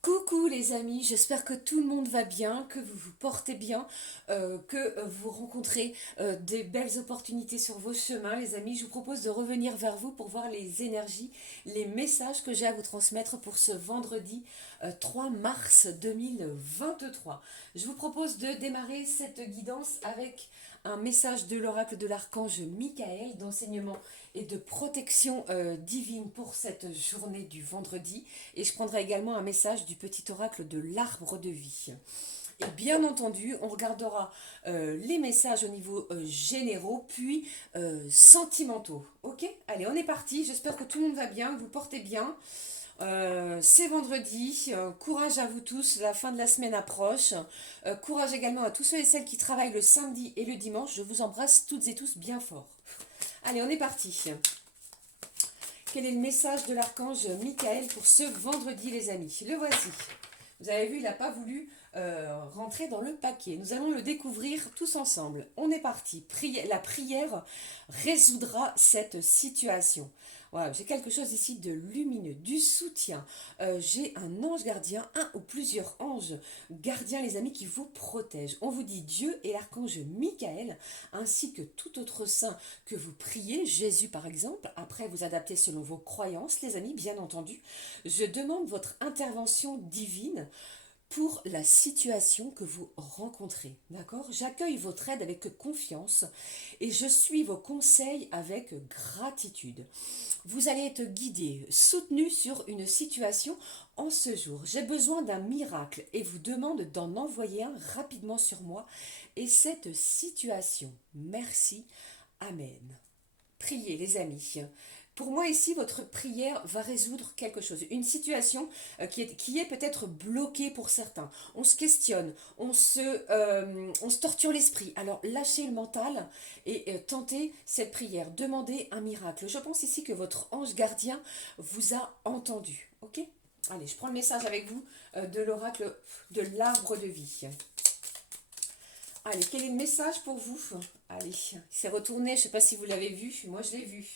Coucou les amis, j'espère que tout le monde va bien, que vous vous portez bien, que vous rencontrez des belles opportunités sur vos chemins. Les amis, je vous propose de revenir vers vous pour voir les énergies, les messages que j'ai à vous transmettre pour ce vendredi 3 mars 2023. Je vous propose de démarrer cette guidance avec un message de l'oracle de l'archange Michael d'enseignement et de protection divine pour cette journée du vendredi. Et je prendrai également un message du petit oracle de l'arbre de vie. Et bien entendu, on regardera les messages au niveau généraux, puis sentimentaux. Ok. Allez, on est parti. J'espère que tout le monde va bien, que vous portez bien. C'est vendredi, courage à vous tous, la fin de la semaine approche. Courage également à tous ceux et celles qui travaillent le samedi et le dimanche. Je vous embrasse toutes et tous bien fort. Allez, on est parti. Quel est le message de l'archange Michael pour ce vendredi, les amis? Le voici. Vous avez vu, il n'a pas voulu rentrer dans le paquet. Nous allons le découvrir tous ensemble. On est parti. La prière résoudra cette situation. Voilà, j'ai quelque chose ici de lumineux, du soutien. J'ai un ange gardien, un ou plusieurs anges gardiens, les amis, qui vous protègent. On vous dit Dieu et l'archange Michael, ainsi que tout autre saint que vous priez, Jésus par exemple. Après, vous adaptez selon vos croyances, les amis, bien entendu. Je demande votre intervention divine pour la situation que vous rencontrez. D'accord? J'accueille votre aide avec confiance et je suis vos conseils avec gratitude. Vous allez être guidé, soutenu sur une situation en ce jour. J'ai besoin d'un miracle et vous demande d'en envoyer un rapidement sur moi et cette situation. Merci. Amen. Priez, les amis. Pour moi, ici, votre prière va résoudre quelque chose, une situation qui est peut-être bloquée pour certains. On se questionne, on se torture l'esprit. Alors, lâchez le mental et tentez cette prière. Demandez un miracle. Je pense ici que votre ange gardien vous a entendu. Ok? Allez, je prends le message avec vous de l'oracle de l'arbre de vie. Allez, quel est le message pour vous? Allez, il s'est retourné, je ne sais pas si vous l'avez vu, moi je l'ai vu.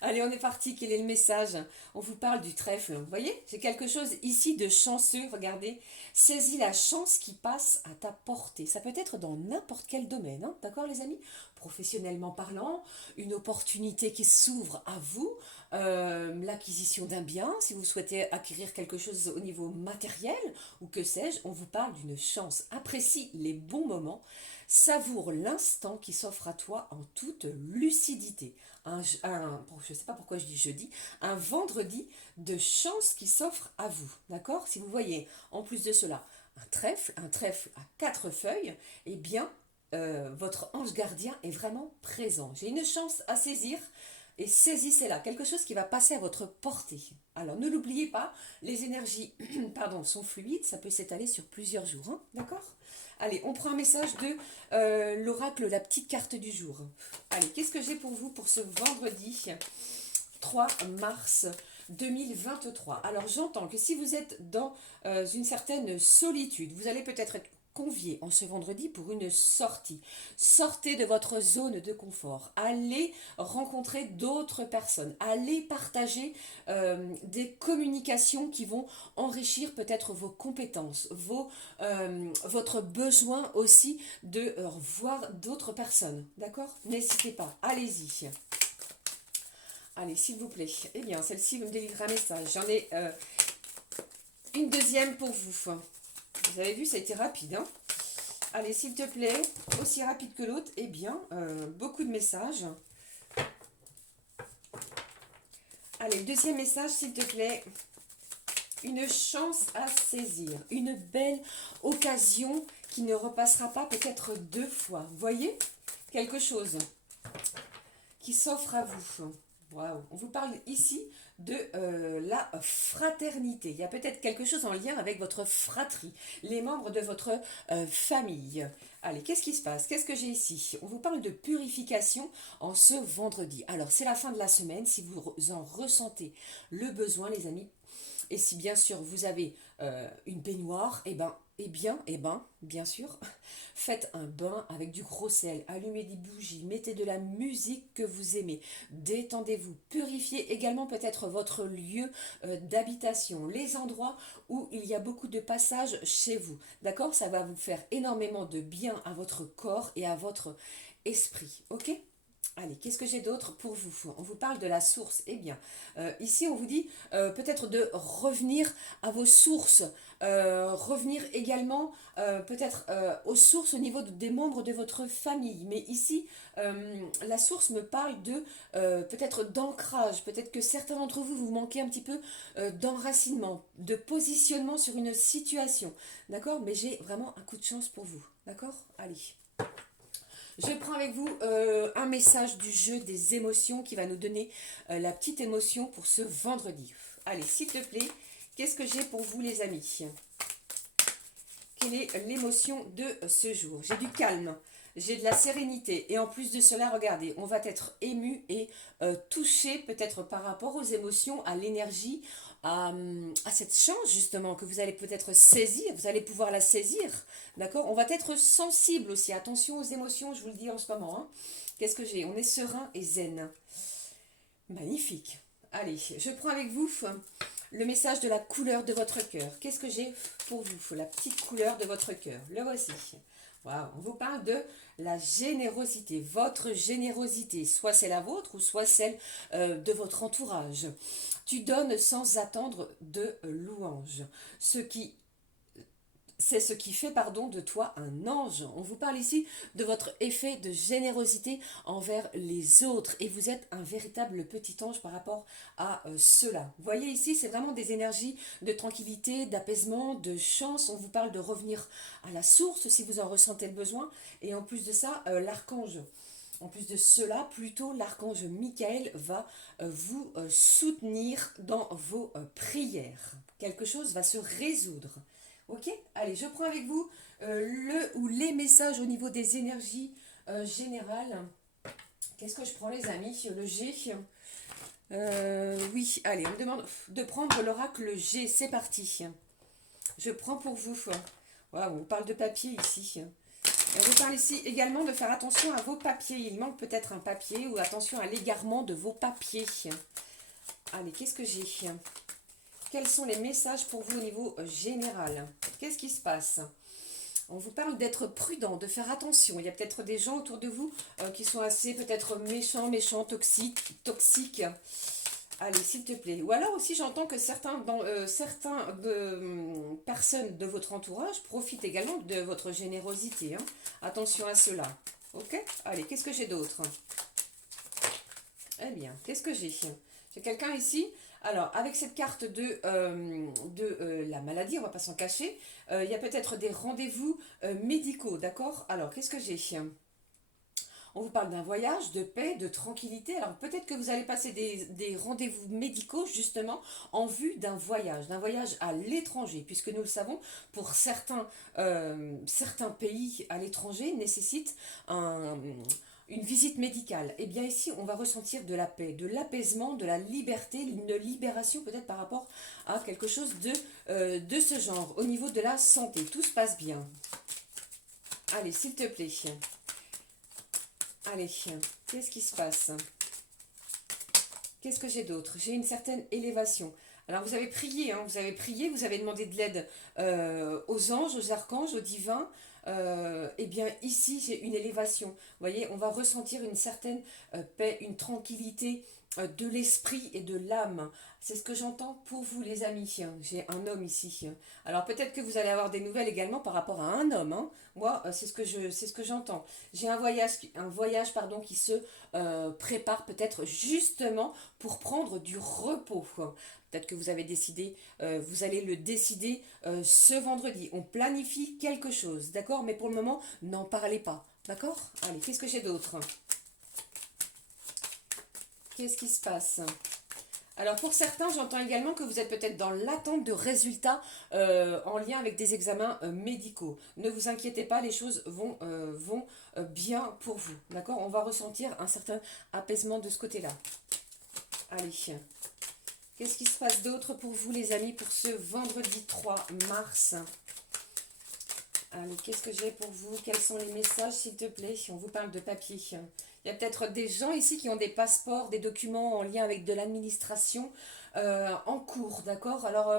Allez, on est parti, quel est le message? On vous parle du trèfle, vous voyez? J'ai quelque chose ici de chanceux, regardez. Saisis la chance qui passe à ta portée. Ça peut être dans n'importe quel domaine, hein, d'accord les amis? Professionnellement parlant, une opportunité qui s'ouvre à vous, l'acquisition d'un bien, si vous souhaitez acquérir quelque chose au niveau matériel, ou que sais-je, on vous parle d'une chance. Apprécie les bons moments, savoure l'instant qui s'offre à toi en toute lucidité. Je ne sais pas pourquoi je dis jeudi, un vendredi de chance qui s'offre à vous. D'accord? Si vous voyez, en plus de cela, un trèfle à quatre feuilles, eh bien, votre ange gardien est vraiment présent. J'ai une chance à saisir et saisissez-la, quelque chose qui va passer à votre portée. Alors ne l'oubliez pas, les énergies pardon, sont fluides, ça peut s'étaler sur plusieurs jours, hein, d'accord? Allez, on prend un message de l'oracle, la petite carte du jour. Allez, qu'est-ce que j'ai pour vous pour ce vendredi 3 mars 2023? Alors j'entends que si vous êtes dans une certaine solitude, vous allez peut-être être convié en ce vendredi pour une sortie. Sortez de votre zone de confort. Allez rencontrer d'autres personnes. Allez partager des communications qui vont enrichir peut-être vos compétences, votre besoin aussi de voir d'autres personnes. D'accord? N'hésitez pas. Allez-y. Allez, s'il vous plaît. Eh bien, celle-ci me délivre un message. J'en ai une deuxième pour vous. Vous avez vu, ça a été rapide. Hein. Allez, s'il te plaît, aussi rapide que l'autre. Eh bien, beaucoup de messages. Allez, le deuxième message, s'il te plaît. Une chance à saisir. Une belle occasion qui ne repassera pas peut-être deux fois. Vous voyez? Quelque chose qui s'offre à vous. Waouh. On vous parle ici de la fraternité. Il y a peut-être quelque chose en lien avec votre fratrie, les membres de votre famille. Allez, qu'est-ce qui se passe? Qu'est-ce que j'ai ici? On vous parle de purification en ce vendredi. Alors, c'est la fin de la semaine. Si vous en ressentez le besoin, les amis, Et si bien sûr vous avez une baignoire, bien sûr, faites un bain avec du gros sel, allumez des bougies, mettez de la musique que vous aimez, détendez-vous, purifiez également peut-être votre lieu d'habitation, les endroits où il y a beaucoup de passages chez vous. D'accord? Ça va vous faire énormément de bien à votre corps et à votre esprit. Ok? Allez, qu'est-ce que j'ai d'autre pour vous? On vous parle de la source. Eh bien, ici, on vous dit peut-être de revenir à vos sources, revenir également peut-être aux sources au niveau des membres de votre famille. Mais ici, la source me parle de peut-être d'ancrage. Peut-être que certains d'entre vous, vous manquez un petit peu d'enracinement, de positionnement sur une situation. D'accord? Mais j'ai vraiment un coup de chance pour vous. D'accord? Allez. Je prends avec vous un message du jeu des émotions qui va nous donner la petite émotion pour ce vendredi. Allez, s'il te plaît, qu'est-ce que j'ai pour vous les amis? Quelle est l'émotion de ce jour? J'ai du calme, j'ai de la sérénité et en plus de cela, regardez, on va être ému et touché peut-être par rapport aux émotions, à l'énergie, à cette chance justement que vous allez peut-être saisir, vous allez pouvoir la saisir, d'accord? On va être sensible aussi, attention aux émotions, je vous le dis en ce moment, hein. Qu'est-ce que j'ai? On est serein et zen. Magnifique. Allez, je prends avec vous le message de la couleur de votre cœur. Qu'est-ce que j'ai pour vous? La petite couleur de votre cœur. Le voici. Waouh, on vous parle de la générosité. Votre générosité, soit c'est la vôtre ou soit celle de votre entourage. Tu donnes sans attendre de louanges. C'est ce qui fait, pardon, de toi un ange. On vous parle ici de votre effet de générosité envers les autres. Et vous êtes un véritable petit ange par rapport à cela. Vous voyez ici, c'est vraiment des énergies de tranquillité, d'apaisement, de chance. On vous parle de revenir à la source si vous en ressentez le besoin. Et en plus de ça, l'archange. En plus de cela, plutôt l'archange Michael va vous soutenir dans vos prières. Quelque chose va se résoudre. Ok? Allez, je prends avec vous le ou les messages au niveau des énergies générales. Qu'est-ce que je prends les amis? Le G. Oui, allez, on me demande de prendre l'oracle G. C'est parti. Je prends pour vous. Waouh, on parle de papier ici. On vous parle ici également de faire attention à vos papiers. Il manque peut-être un papier ou attention à l'égarement de vos papiers. Allez, qu'est-ce que j'ai? Quels sont les messages pour vous au niveau général? Qu'est-ce qui se passe? On vous parle d'être prudent, de faire attention. Il y a peut-être des gens autour de vous qui sont assez peut-être méchants, toxiques. Allez, s'il te plaît. Ou alors aussi, j'entends que certaines personnes de votre entourage profitent également de votre générosité, hein. Attention à cela. Ok? Allez, qu'est-ce que j'ai d'autre? Eh bien, qu'est-ce que j'ai? J'ai quelqu'un ici. Alors, avec cette carte de la maladie, on va pas s'en cacher, il y a peut-être des rendez-vous médicaux, d'accord? Alors, qu'est-ce que j'ai? On vous parle d'un voyage, de paix, de tranquillité. Alors, peut-être que vous allez passer des rendez-vous médicaux, justement, en vue d'un voyage à l'étranger, puisque nous le savons, pour certains pays à l'étranger nécessitent une visite médicale. Et bien ici, on va ressentir de la paix, de l'apaisement, de la liberté, une libération peut-être par rapport à quelque chose de ce genre. Au niveau de la santé, tout se passe bien. Allez, s'il te plaît. Allez, qu'est-ce qui se passe? Qu'est-ce que j'ai d'autre? J'ai une certaine élévation. Alors vous avez prié, hein, vous avez demandé de l'aide aux anges, aux archanges, aux divins. Eh bien ici j'ai une élévation. Vous voyez, on va ressentir une certaine paix, une tranquillité de l'esprit et de l'âme. C'est ce que j'entends pour vous les amis. J'ai un homme ici. Alors peut-être que vous allez avoir des nouvelles également par rapport à un homme, hein. Moi, c'est ce que j'entends. J'ai un voyage pardon, qui se prépare peut-être justement pour prendre du repos. Peut-être que vous avez décidé, vous allez le décider ce vendredi. On planifie quelque chose, d'accord? Mais pour le moment, n'en parlez pas, d'accord? Allez, qu'est-ce que j'ai d'autre? Qu'est-ce qui se passe? Alors pour certains, j'entends également que vous êtes peut-être dans l'attente de résultats en lien avec des examens médicaux. Ne vous inquiétez pas, les choses vont bien pour vous. D'accord? On va ressentir un certain apaisement de ce côté-là. Allez. Qu'est-ce qui se passe d'autre pour vous, les amis, pour ce vendredi 3 mars? Allez, qu'est-ce que j'ai pour vous? Quels sont les messages, s'il te plaît? On vous parle de papier. Il y a peut-être des gens ici qui ont des passeports, des documents en lien avec de l'administration en cours, d'accord? Alors,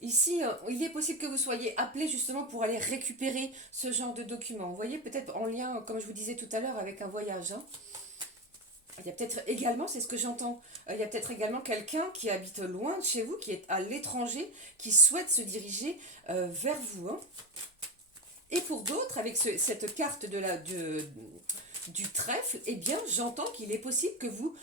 ici, il est possible que vous soyez appelé justement pour aller récupérer ce genre de documents. Vous voyez, peut-être en lien, comme je vous disais tout à l'heure, avec un voyage, hein. Il y a peut-être également, c'est ce que j'entends, il y a peut-être également quelqu'un qui habite loin de chez vous, qui est à l'étranger, qui souhaite se diriger vers vous, hein. Et pour d'autres, avec cette carte du trèfle, eh bien, j'entends qu'il est possible que vous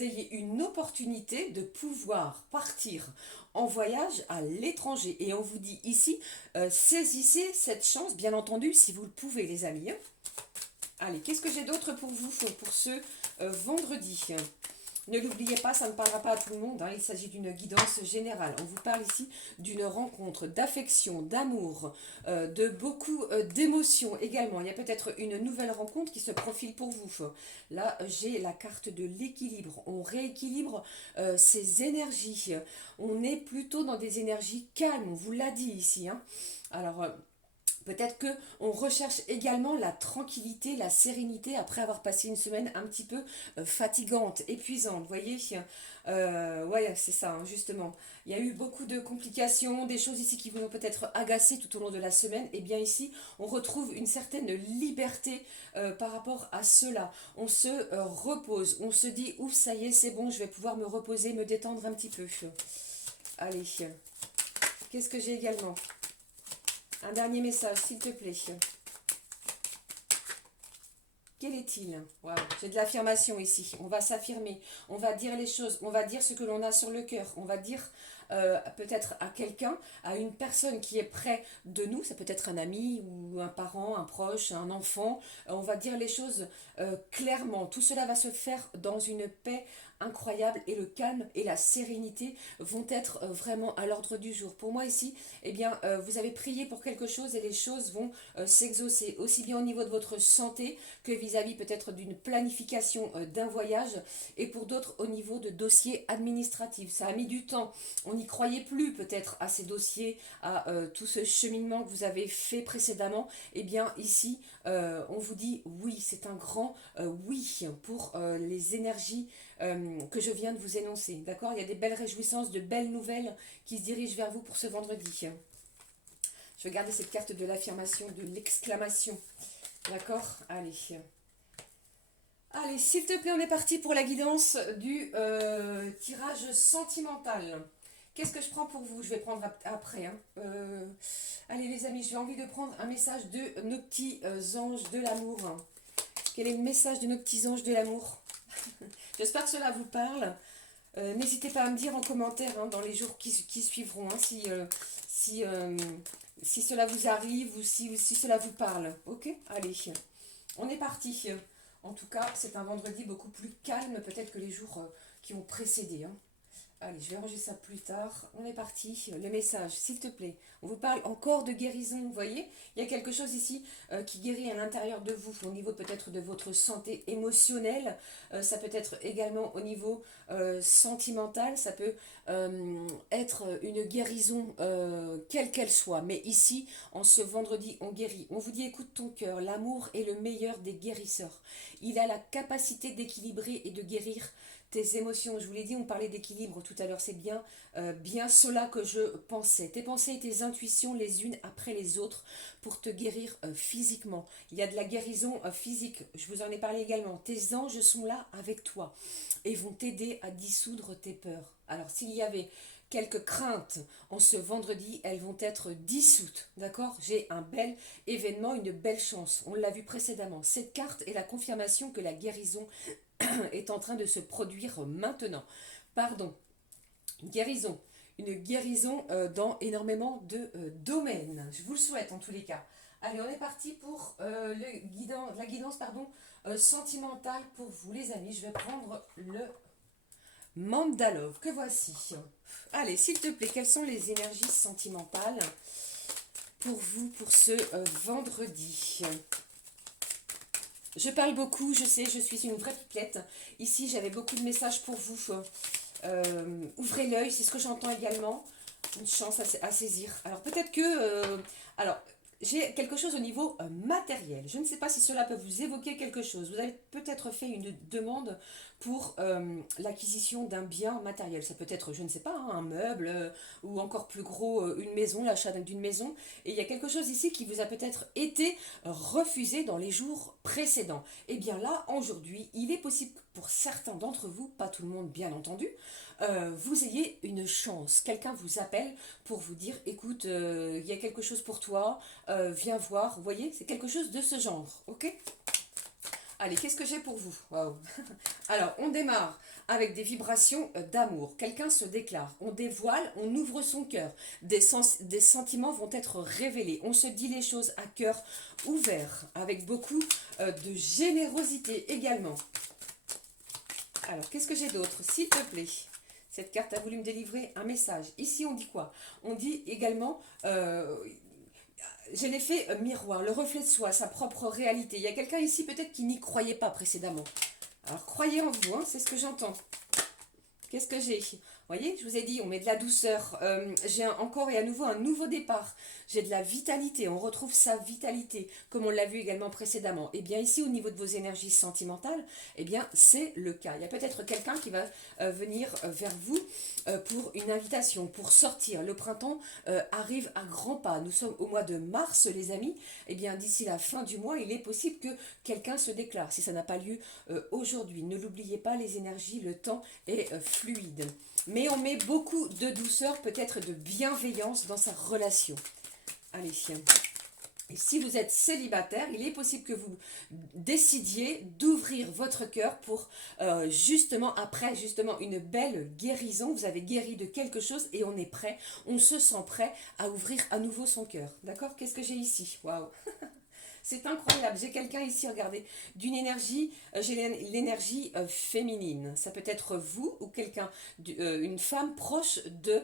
ayez une opportunité de pouvoir partir en voyage à l'étranger. Et on vous dit ici, saisissez cette chance, bien entendu, si vous le pouvez, les amis, hein. Allez, qu'est-ce que j'ai d'autre pour vous pour ce vendredi? Ne l'oubliez pas, ça ne parlera pas à tout le monde, hein. Il s'agit d'une guidance générale. On vous parle ici d'une rencontre, d'affection, d'amour, de beaucoup d'émotions également. Il y a peut-être une nouvelle rencontre qui se profile pour vous. Là, j'ai la carte de l'équilibre. On rééquilibre ses énergies. On est plutôt dans des énergies calmes, on vous l'a dit ici, hein. Alors, peut-être que on recherche également la tranquillité, la sérénité après avoir passé une semaine un petit peu fatigante, épuisante. Vous voyez, ouais, c'est ça, hein, justement. Il y a eu beaucoup de complications, des choses ici qui vous ont peut-être agacé tout au long de la semaine. Et bien ici, on retrouve une certaine liberté par rapport à cela. On se repose, on se dit, ouf, ça y est, c'est bon, je vais pouvoir me reposer, me détendre un petit peu. Allez, qu'est-ce que j'ai également? Un dernier message, s'il te plaît. Quel est-il? Wow, j'ai de l'affirmation ici. On va s'affirmer. On va dire les choses. On va dire ce que l'on a sur le cœur. On va dire peut-être à quelqu'un, à une personne qui est près de nous. Ça peut être un ami ou un parent, un proche, un enfant. On va dire les choses clairement. Tout cela va se faire dans une paix incroyable et le calme et la sérénité vont être vraiment à l'ordre du jour. Pour moi ici, eh bien, vous avez prié pour quelque chose et les choses vont s'exaucer, aussi bien au niveau de votre santé que vis-à-vis peut-être d'une planification d'un voyage et pour d'autres au niveau de dossiers administratifs. Ça a mis du temps, on n'y croyait plus peut-être à ces dossiers, à tout ce cheminement que vous avez fait précédemment. Eh bien ici, on vous dit oui, c'est un grand oui pour les énergies que je viens de vous énoncer. D'accord? Il y a des belles réjouissances, de belles nouvelles qui se dirigent vers vous pour ce vendredi. Je vais garder cette carte de l'affirmation, de l'exclamation. D'accord? Allez. Allez, s'il te plaît, on est parti pour la guidance du tirage sentimental. Qu'est-ce que je prends pour vous? Je vais prendre après, hein. Allez les amis, j'ai envie de prendre un message de nos petits anges de l'amour. Quel est le message de nos petits anges de l'amour? J'espère que cela vous parle. N'hésitez pas à me dire en commentaire hein, dans les jours qui suivront hein, si cela vous arrive ou si cela vous parle. Ok? Allez, on est parti. En tout cas, c'est un vendredi beaucoup plus calme peut-être que les jours qui ont précédé, hein. Allez, je vais ranger ça plus tard. On est parti. Le message, s'il te plaît. On vous parle encore de guérison, vous voyez? Il y a quelque chose ici qui guérit à l'intérieur de vous, au niveau peut-être de votre santé émotionnelle. Ça peut être également au niveau sentimental. Ça peut être une guérison, quelle qu'elle soit. Mais ici, en ce vendredi, on guérit. On vous dit, écoute ton cœur. L'amour est le meilleur des guérisseurs. Il a la capacité d'équilibrer et de guérir tes émotions. Je vous l'ai dit, on parlait d'équilibre tout à l'heure, c'est bien cela que je pensais. Tes pensées et tes intuitions les unes après les autres pour te guérir physiquement. Il y a de la guérison physique, je vous en ai parlé également. Tes anges sont là avec toi et vont t'aider à dissoudre tes peurs. Alors s'il y avait quelques craintes en ce vendredi, elles vont être dissoutes, d'accord? J'ai un bel événement, une belle chance. On l'a vu précédemment. Cette carte est la confirmation que la guérison est en train de se produire maintenant. Pardon, guérison. Une guérison dans énormément de domaines. Je vous le souhaite en tous les cas. Allez, on est parti pour la guidance sentimentale pour vous les amis. Je vais prendre le Mandalove que voici. Allez, s'il te plaît, quelles sont les énergies sentimentales pour vous pour ce vendredi? Je parle beaucoup, je sais, je suis une vraie pipelette. Ici, j'avais beaucoup de messages pour vous. Ouvrez l'œil, c'est ce que j'entends également. Une chance à saisir. Alors peut-être que... alors, j'ai quelque chose au niveau matériel. Je ne sais pas si cela peut vous évoquer quelque chose. Vous avez peut-être fait une demande pour l'acquisition d'un bien matériel. Ça peut être, je ne sais pas, hein, un meuble ou encore plus gros, une maison, l'achat d'une maison. Et il y a quelque chose ici qui vous a peut-être été refusé dans les jours précédents. Et bien là, aujourd'hui, il est possible pour certains d'entre vous, pas tout le monde bien entendu, vous ayez une chance. Quelqu'un vous appelle pour vous dire, écoute, il y a quelque chose pour toi, viens voir. Vous voyez, c'est quelque chose de ce genre, ok? Allez, qu'est-ce que j'ai pour vous? Waouh. Alors, on démarre avec des vibrations d'amour. Quelqu'un se déclare, on dévoile, on ouvre son cœur. Des sentiments vont être révélés. On se dit les choses à cœur ouvert, avec beaucoup de générosité également. Alors, qu'est-ce que j'ai d'autre? S'il te plaît. Cette carte a voulu me délivrer un message. Ici, on dit quoi? On dit également, j'ai l'effet miroir, le reflet de soi, sa propre réalité. Il y a quelqu'un ici peut-être qui n'y croyait pas précédemment. Alors, croyez en vous, hein, c'est ce que j'entends. Qu'est-ce que j'ai? Vous voyez, je vous ai dit, on met de la douceur. J'ai encore et à nouveau un nouveau départ. J'ai de la vitalité, on retrouve sa vitalité, comme on l'a vu également précédemment. Et bien ici, au niveau de vos énergies sentimentales, eh bien, c'est le cas. Il y a peut-être quelqu'un qui va venir vers vous pour une invitation, pour sortir. Le printemps arrive à grands pas. Nous sommes au mois de mars, les amis. Eh bien, d'ici la fin du mois, il est possible que quelqu'un se déclare. Si ça n'a pas lieu aujourd'hui, ne l'oubliez pas, les énergies, le temps est fluide. Mais on met beaucoup de douceur, peut-être de bienveillance dans sa relation. Allez, et si vous êtes célibataire, il est possible que vous décidiez d'ouvrir votre cœur pour justement, après justement une belle guérison, vous avez guéri de quelque chose et on est prêt, on se sent prêt à ouvrir à nouveau son cœur. D'accord? Qu'est-ce que j'ai ici? Waouh! C'est incroyable. J'ai quelqu'un ici, regardez, d'une énergie, j'ai l'énergie féminine. Ça peut être vous ou quelqu'un, une femme proche de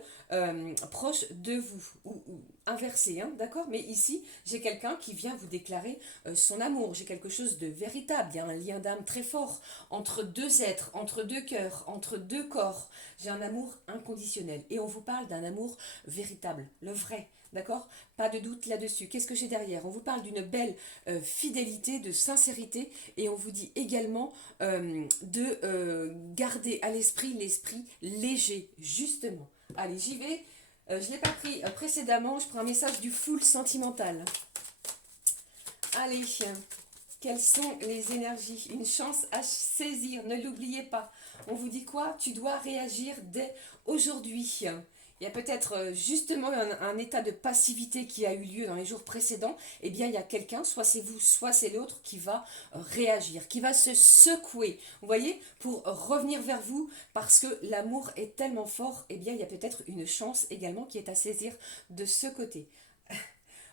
vous, ou inversé, hein, d'accord? Mais ici, j'ai quelqu'un qui vient vous déclarer son amour. J'ai quelque chose de véritable. Il y a un lien d'âme très fort entre deux êtres, entre deux cœurs, entre deux corps. J'ai un amour inconditionnel. Et on vous parle d'un amour véritable, le vrai. D'accord? Pas de doute là-dessus. Qu'est-ce que j'ai derrière? On vous parle d'une belle fidélité, de sincérité et on vous dit également de garder à l'esprit léger, justement. Allez, j'y vais. Je ne l'ai pas pris précédemment, je prends un message du full sentimental. Allez, quelles sont les énergies? Une chance à saisir, ne l'oubliez pas. On vous dit quoi? Tu dois réagir dès aujourd'hui. Il y a peut-être justement un état de passivité qui a eu lieu dans les jours précédents. Eh bien, il y a quelqu'un, soit c'est vous, soit c'est l'autre, qui va réagir, qui va se secouer. Vous voyez, pour revenir vers vous, parce que l'amour est tellement fort, eh bien, il y a peut-être une chance également qui est à saisir de ce côté.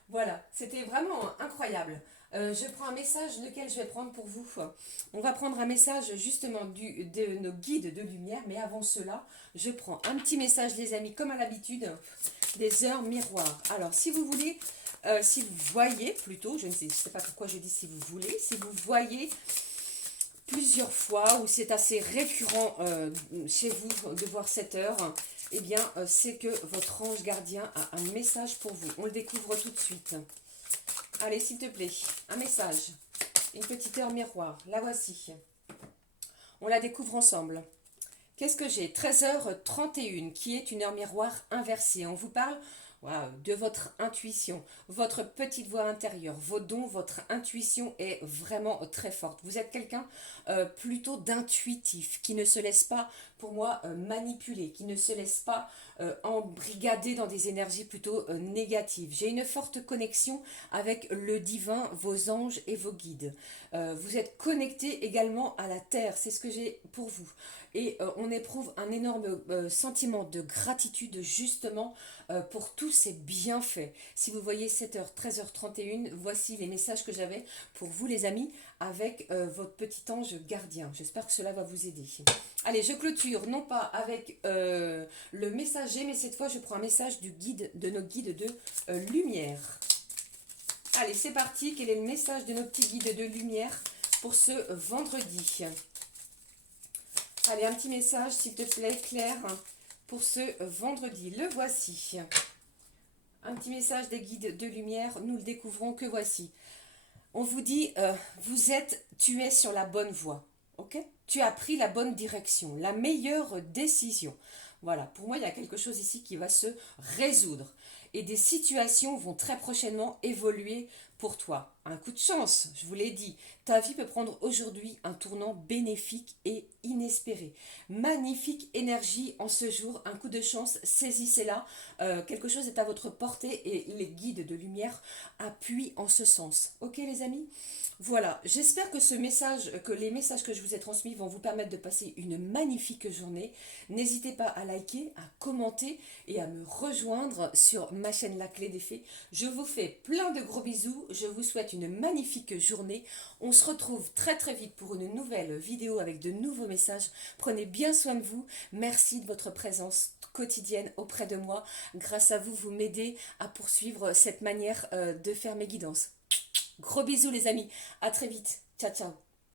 Voilà, c'était vraiment incroyable. Je prends un message, lequel je vais prendre pour vous. On va prendre un message justement de nos guides de lumière, mais avant cela, je prends un petit message, les amis, comme à l'habitude, des heures miroirs. Alors, si vous voulez, si vous voyez plutôt, je ne sais pas pourquoi je dis si vous voulez, si vous voyez plusieurs fois, ou c'est assez récurrent chez vous de voir cette heure, eh bien, c'est que votre ange gardien a un message pour vous. On le découvre tout de suite. Allez, s'il te plaît, un message. Une petite heure miroir. La voici. On la découvre ensemble. Qu'est-ce que j'ai? 13h31, qui est une heure miroir inversée. On vous parle de votre intuition, votre petite voix intérieure, vos dons, votre intuition est vraiment très forte. Vous êtes quelqu'un plutôt d'intuitif, qui ne se laisse pas, pour moi, manipuler, qui ne se laisse pas embrigader dans des énergies plutôt négatives. J'ai une forte connexion avec le divin, vos anges et vos guides. Vous êtes connecté également à la terre, c'est ce que j'ai pour vous. Et on éprouve un énorme sentiment de gratitude justement pour tous ces bienfaits. Si vous voyez 7h, 13h31, voici les messages que j'avais pour vous les amis avec votre petit ange gardien. J'espère que cela va vous aider. Allez, je clôture non pas avec le messager, mais cette fois je prends un message du guide, de nos guides de lumière. Allez, c'est parti. Quel est le message de nos petits guides de lumière pour ce vendredi. Allez, un petit message, s'il te plaît, Claire, pour ce vendredi. Le voici. Un petit message des guides de lumière. Nous le découvrons que voici. On vous dit, tu es sur la bonne voie. Ok? Tu as pris la bonne direction, la meilleure décision. Voilà, pour moi, il y a quelque chose ici qui va se résoudre. Et des situations vont très prochainement évoluer pour toi. Un coup de chance, je vous l'ai dit. Ta vie peut prendre aujourd'hui un tournant bénéfique et inespéré. Magnifique énergie en ce jour, un coup de chance, saisissez-la. Quelque chose est à votre portée et les guides de lumière appuient en ce sens. Ok les amis? Voilà, j'espère que les messages que je vous ai transmis vont vous permettre de passer une magnifique journée. N'hésitez pas à liker, à commenter et à me rejoindre sur ma chaîne La Clé des Fées. Je vous fais plein de gros bisous, je vous souhaite une magnifique journée. On se retrouve très très vite pour une nouvelle vidéo avec de nouveaux messages. Prenez bien soin de vous, merci de votre présence quotidienne auprès de moi. Grâce à vous, vous m'aidez à poursuivre cette manière de faire mes guidances. Gros bisous les amis, à très vite, ciao ciao.